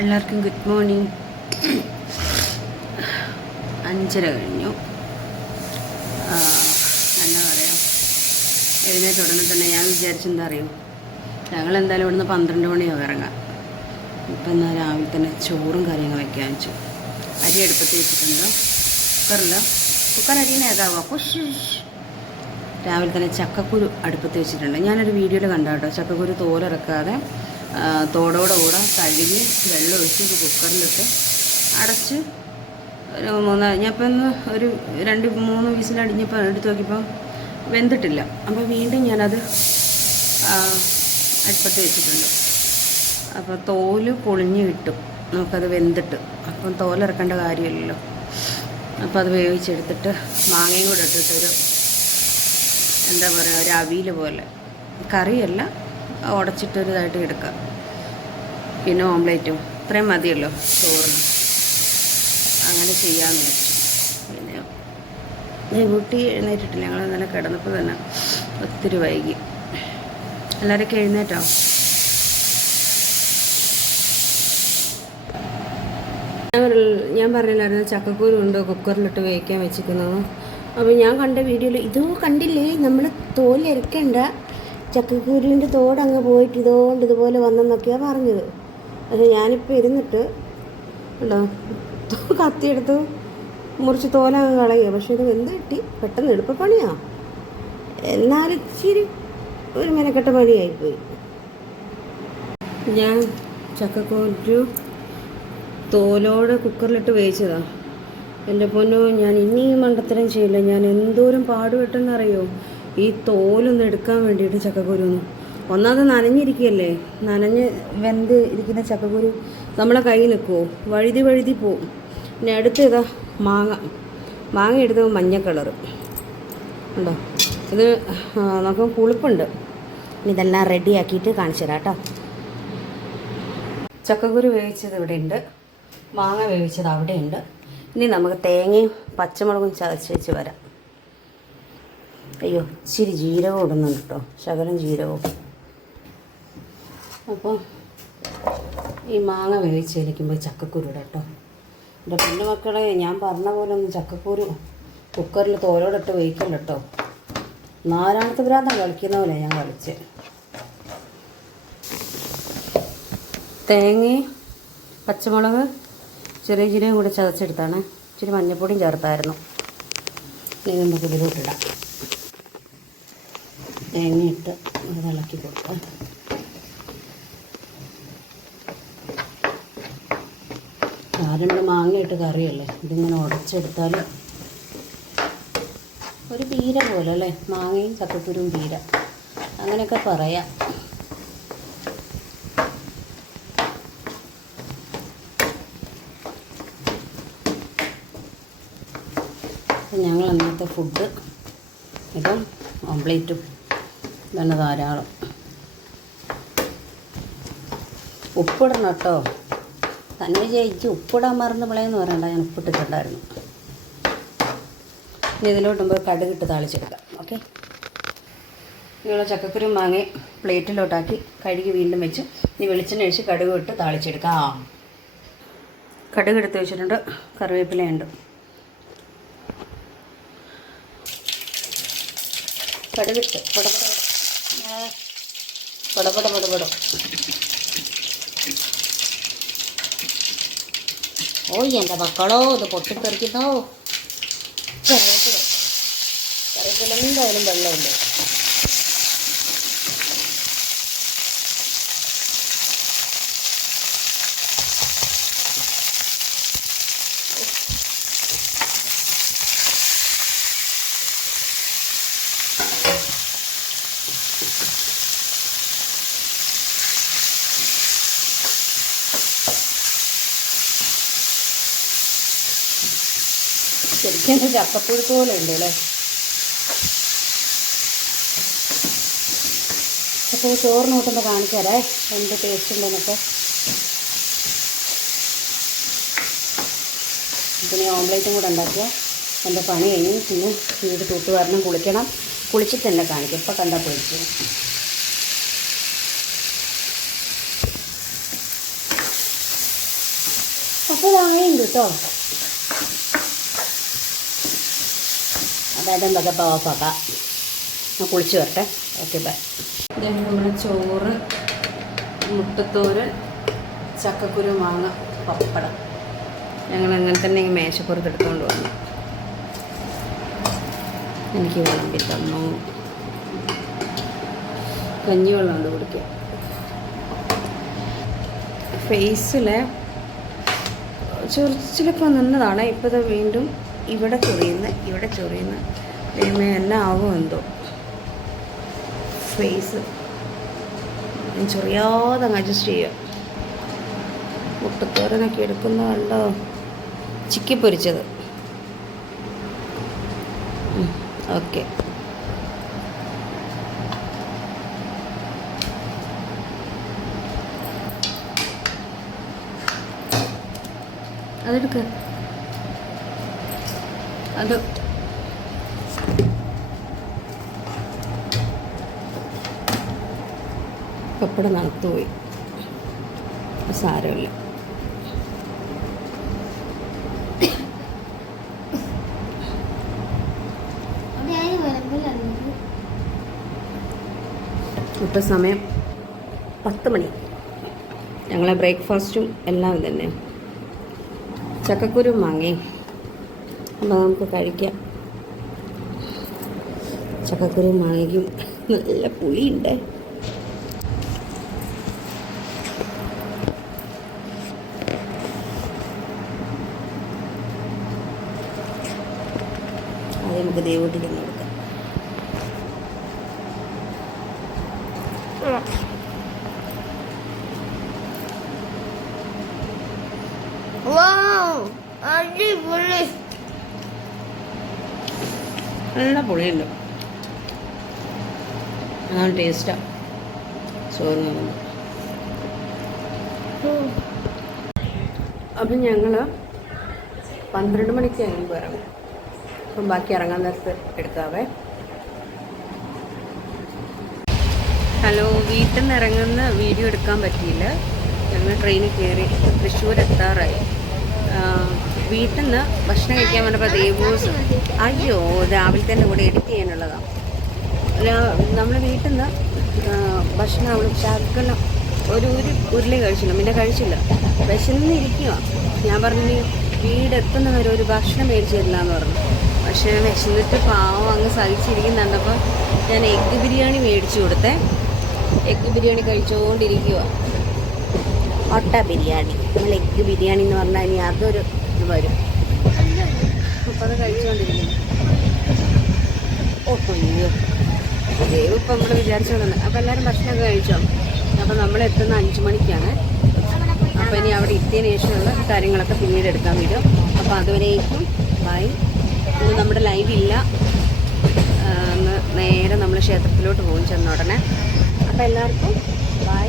എല്ലാവർക്കും good morning അഞ്ചര കഴിഞ്ഞു. എന്താ എന്നാ പറയാം? എഴുന്നേറ്റ് ഉടനെ തന്നെ ഞാൻ വിചാരിച്ചെന്താ അറിയോ? ഞങ്ങൾ എന്തായാലും ഇവിടുന്ന് പന്ത്രണ്ട് മണിയാവും ഇറങ്ങാം ഇപ്പം എന്നാൽ രാവിലെ തന്നെ ചോറും കാര്യങ്ങൾ വെക്കാൻ വെച്ചു അരി എടുപ്പത്ത് വെച്ചിട്ടുണ്ട്. കുക്കറില്ല. കുക്കർ അരിനെ ഏതാവും അപ്പോൾ രാവിലെ തന്നെ ചക്കക്കുരു അടുപ്പത്ത് വെച്ചിട്ടുണ്ട്. ഞാനൊരു വീഡിയോയിൽ കണ്ടാട്ടോ ചക്കക്കുരു തോലിറക്കാതെ തോടോടെ കൂടെ കഴുകി വെള്ളം ഒഴിച്ച് കുക്കറിലിട്ട് അടച്ച് ഒരു മൂന്ന് ഞാനിപ്പോൾ ഒന്ന് ഒരു രണ്ട് മൂന്ന് വിസിലടിഞ്ഞപ്പോൾ എടുത്ത് നോക്കിയപ്പം വെന്തിട്ടില്ല. അപ്പോൾ വീണ്ടും ഞാനത് അടുപ്പത്ത് വെച്ചിട്ടുണ്ട്. അപ്പോൾ തോൽ പൊളിഞ്ഞ് കിട്ടും. നമുക്കത് വെന്തിട്ട്. അപ്പം തോലിറക്കേണ്ട കാര്യമില്ലല്ലോ. അപ്പോൾ അത് വേവിച്ചെടുത്തിട്ട് മാങ്ങയും കൂടെ ഇട്ടിട്ടൊരു എന്താ പറയുക ഒരു അവിയിൽ പോലെ. കറിയല്ല ഉടച്ചിട്ടൊരു ഇതായിട്ട് എടുക്കാം. പിന്നെ ഓംലേറ്റും. ഇത്രയും മതിയല്ലോ ചോറിന് അങ്ങനെ ചെയ്യാമെന്ന് വെച്ചു പിന്നെ കുട്ടി എഴുന്നേറ്റിട്ടില്ല ഞങ്ങൾ ഇന്നലെ കിടന്നപ്പോൾ തന്നെ ഒത്തിരി വൈകി. എല്ലാവരൊക്കെ എഴുന്നേറ്റോ? ഞാൻ പറ- ഞാൻ പറഞ്ഞില്ലായിരുന്നു ചക്കക്കൂരു ഉണ്ട്? കുക്കറിലിട്ട് വേവിക്കാൻ വെച്ചിരിക്കുന്നത്. അപ്പോൾ ഞാൻ കണ്ട വീഡിയോയിൽ ഇതോ കണ്ടില്ലേ? നമ്മൾ തോലിരക്കണ്ട ചക്കക്കൂരുവിന്റെ തോടങ്ങ് പോയിട്ട് ഇതുകൊണ്ട് ഇതുപോലെ വന്നെന്നൊക്കെയാണ് പറഞ്ഞത്. പക്ഷേ ഞാനിപ്പോൾ ഇരുന്നിട്ട് ഉണ്ടോ കത്തിയെടുത്ത് മുറിച്ച് തോലങ്ങ് കളയുക പക്ഷേ ഇത് വെന്ത് കിട്ടി. പെട്ടെന്ന് എളുപ്പപ്പണിയാ എന്നാലും ഇച്ചിരി ഒരു മെനക്കെട്ട പണിയായിപ്പോയി. ഞാൻ ചക്കക്കുരു തോലോട് കുക്കറിലിട്ട് വേവിച്ചതാണ് എന്റെ പൊന്നോ ഞാൻ ഇനിയും മണ്ടത്തരം ചെയ്യില്ല. ഞാൻ എന്തോരം പാടുപെട്ടെന്നറിയോ? ഈ തോലൊന്ന് എടുക്കാൻ വേണ്ടിയിട്ട് ചക്കക്കുരുന്ന്. ഒന്നാമത് നനഞ്ഞിരിക്കുകയല്ലേ നനഞ്ഞ് വെന്ത് ഇരിക്കുന്ന ചക്കക്കുരു നമ്മളെ കൈ നിൽക്കുമോ വഴുതി വഴുതി പോവും. പിന്നെ അടുത്ത് ഇതാ മാങ്ങ. മാങ്ങ എടുത്ത് മഞ്ഞ കളറ്. ഉണ്ടോ ഇത് നമുക്ക് പുളിപ്പുണ്ട്. ഇതെല്ലാം റെഡിയാക്കിയിട്ട് കാണിച്ചു തരാം കേട്ടോ. ചക്കക്കുരു വേവിച്ചത് ഇവിടെ ഉണ്ട്. മാങ്ങ വേവിച്ചത് അവിടെ ഉണ്ട്. ഇനി നമുക്ക് തേങ്ങയും പച്ചമുളകും ചതച്ച് വെച്ച് വരാം. അയ്യോ ഇച്ചിരി ജീരകം ഇടുന്നുണ്ട് കേട്ടോ. ശകലം ജീരകവും. അപ്പോൾ ഈ മാങ്ങ വേവിച്ചേലിക്കുമ്പോൾ ചക്കക്കുരു ഇടാം കേട്ടോ. എന്റെ പിന്നെ മക്കളെ ഞാൻ പറഞ്ഞ പോലെ ഒന്ന് ചക്കക്കുരു കുക്കറിൽ തോലോടിട്ട് വേവിക്കണ്ട കേട്ടോ. നാലാമത്തെ പ്രാന്തം കളിക്കുന്ന പോലെ ഞാൻ കളിച്ച്. തേങ്ങയും പച്ചമുളക് ചെറിയ ജീരകം കൂടെ ചതച്ചെടുത്താണ്. ഇച്ചിരി മഞ്ഞൾപ്പൊടിയും ചേർത്തായിരുന്നു. ഇനി നമുക്ക് ഇതിലോട്ടിടാം തേങ്ങയിട്ട് ഇളക്കി കൊടുക്കാം. ആരണ്ട് മാങ്ങയിട്ട് കറിയല്ലേ? ഇതിങ്ങനെ ഉടച്ചെടുത്താൽ ഒരു പീര പോലെ അല്ലേ? മാങ്ങയും ചക്കക്കുരും പീര അങ്ങനെയൊക്കെ പറയാം. ഞങ്ങൾ അന്നത്തെ ഫുഡ് ഇതും ഓംപ്ലേറ്റും ഇതാണ് ധാരാളം. ഉപ്പിടണം കേട്ടോ. തന്നെ ചേച്ചി ഉപ്പിടാൻ മറന്നപ്പോളേന്ന് പറയണ്ട. ഞാൻ ഉപ്പിട്ടിട്ടുണ്ടായിരുന്നു. ഇനി ഇതിലോട്ടുമ്പോൾ കടുകിട്ട് താളിച്ചെടുക്കാം. ഓക്കെ? ഇങ്ങനെയുള്ള ചക്കക്കുരു മാങ്ങ പ്ലേറ്റിലോട്ടാക്കി കഴുകി വീണ്ടും വെച്ച് ഇനി വെളിച്ചെണ്ണ ഒഴിച്ച് കടുക് ഇട്ട് താളിച്ചെടുക്കാം. കടുക് എടുത്ത് വെച്ചിട്ടുണ്ട്. കറിവേപ്പിലയുണ്ട്. കടുകിട്ട് പടപട പടപട പടപട ഓ എന്റെ മക്കളോ ഇത് പൊട്ടിത്തെറിക്കുന്നോ കറിവേപ്പില കറിവേപ്പില എന്തായാലും വെള്ളമുണ്ട് ശരിക്കും ചക്കപ്പുഴുക്ക് പോലെ ഉണ്ട് അല്ലേ? അപ്പോൾ ചോറിന് കൂട്ടുമ്പോൾ കാണിച്ചു എന്ത് ടേസ്റ്റ് ഉണ്ടെന്നൊക്കെ. പിന്നെ ഓംലേറ്റും കൂടെ ഉണ്ടാക്കുക. എന്റെ പണി കഴിഞ്ഞു പിന്നെ വീട് തൂത്തുവാരണം കുളിക്കണം. കുളിച്ചിട്ട് തന്നെ കാണിക്കും. ഇപ്പം കണ്ടാൽ പൊളിച്ചു അപ്പോൾ വാങ്ങിയുണ്ട് കേട്ടോ അതായത് എന്തൊക്കെ ഓഫാക്കാം ഞാൻ കുളിച്ച് വരട്ടെ. ഓക്കെ ബൈ നമ്മുടെ ചോറ് മുട്ടത്തോരൻ ചക്കക്കുരു മാങ്ങ പപ്പടം. ഞങ്ങൾ അങ്ങനെ തന്നെ ഈ മേശപ്പുറത്ത് എടുത്തുകൊണ്ട് വന്നു. എനിക്ക് വിളമ്പി തന്നു. കഞ്ഞിവെള്ളം ഉണ്ട് കുടിക്കുക ഫേസിലെ ചൊറിച്ചിലൊക്കെ നിന്നതാണ്. ഇപ്പോൾ വീണ്ടും ഇവിടെ ചൊറിയുന്ന ഇവിടെ ചൊറിയുന്ന എല്ലാം ആവും എന്തോ. ഫേസ് ചൊറിയാതെ അങ്ങ് അഡ്ജസ്റ്റ് ചെയ്യുക മുട്ടത്തോരനൊക്കെ എടുക്കുന്ന കണ്ടോ ചിക്കി പൊരിച്ചത്. ഓക്കെ. അതെടുക്ക. അത് പപ്പടം നടത്തുപോയി സാരമില്ല. ഇപ്പം സമയം പത്ത് മണി. ഞങ്ങളെ ബ്രേക്ക്ഫാസ്റ്റും എല്ലാം തന്നെ ചക്കക്കുരു വാങ്ങി അപ്പോൾ നമുക്ക് കഴിക്കാം. ചക്കക്കുരു മാങ്ങയ്ക്കും നല്ല പുളിയുണ്ട്. അത് നമുക്ക് ദൈവത്തിൽ തന്നെ കൊടുക്കാം. അടിപൊളി. നല്ല പുളിയുണ്ട്. അതാണ് ടേസ്റ്റാണ് ചോറിന് അപ്പം ഞങ്ങൾ പന്ത്രണ്ട് മണിക്ക് കഴിയുമ്പോൾ ഇറങ്ങും അപ്പം ബാക്കി ഇറങ്ങാൻ നേരത്ത് എടുക്കാവേ. ഹലോ വീട്ടിൽ നിന്ന് ഇറങ്ങുന്ന വീഡിയോ എടുക്കാൻ പറ്റിയില്ല. ഞങ്ങൾ ട്രെയിനിൽ കയറി തൃശ്ശൂർ എത്താറായി വീട്ടിൽ നിന്ന് ഭക്ഷണം കഴിക്കാൻ പറഞ്ഞപ്പോൾ ദേവൂസ് അയ്യോ രാവിലെ തന്നെ കൂടെ എഡിറ്റ് ചെയ്യാനുള്ളതാണ് നമ്മൾ വീട്ടിൽ നിന്ന് ഭക്ഷണം അവൾ ശകലം ഒരു ഒരു ഉരുളി കഴിച്ചില്ല പിന്നെ കഴിച്ചില്ല. വിശന്നിരിക്കുക ഞാൻ പറഞ്ഞു വീടെത്തുന്ന വരെ ഒരു ഭക്ഷണം മേടിച്ചു തരില്ല എന്ന് പറഞ്ഞു. പക്ഷേ വിശന്നിട്ട് പാവം അങ്ങ് സഹിച്ചിരിക്കുന്നുണ്ടപ്പോൾ ഞാൻ എഗ്ഗ് ബിരിയാണി മേടിച്ചു കൊടുത്തേ. എഗ്ഗ് ബിരിയാണി കഴിച്ചുകൊണ്ടിരിക്കുക ഒട്ട ബിരിയാണി. നമ്മൾ എഗ്ഗ് ബിരിയാണി എന്ന് പറഞ്ഞാൽ ഇനി അതൊരു ഇത് വരും. അപ്പം അത് കഴിച്ചുകൊണ്ടിരിക്കുന്നു ഓ അയ്യോ. ദൈവം ഇപ്പം നമ്മൾ വിചാരിച്ചോളന്ന് അപ്പോൾ എല്ലാവരും ഭക്ഷണമൊക്കെ കഴിച്ചോ? അപ്പോൾ നമ്മൾ എത്തുന്ന അഞ്ച് മണിക്കാണ്. അപ്പോൾ ഇനി അവിടെ എത്തിയതിന് ശേഷമുള്ള കാര്യങ്ങളൊക്കെ പിന്നീട് എടുക്കാൻ വരും. അപ്പോൾ അതുവരേക്കും. ബൈ. ഇന്ന് നമ്മുടെ ലൈവ് ഇല്ല. നേരെ നമ്മൾ ക്ഷേത്രത്തിലോട്ട് പോകും ചെന്ന ഉടനെ അപ്പോൾ എല്ലാവർക്കും ബൈ.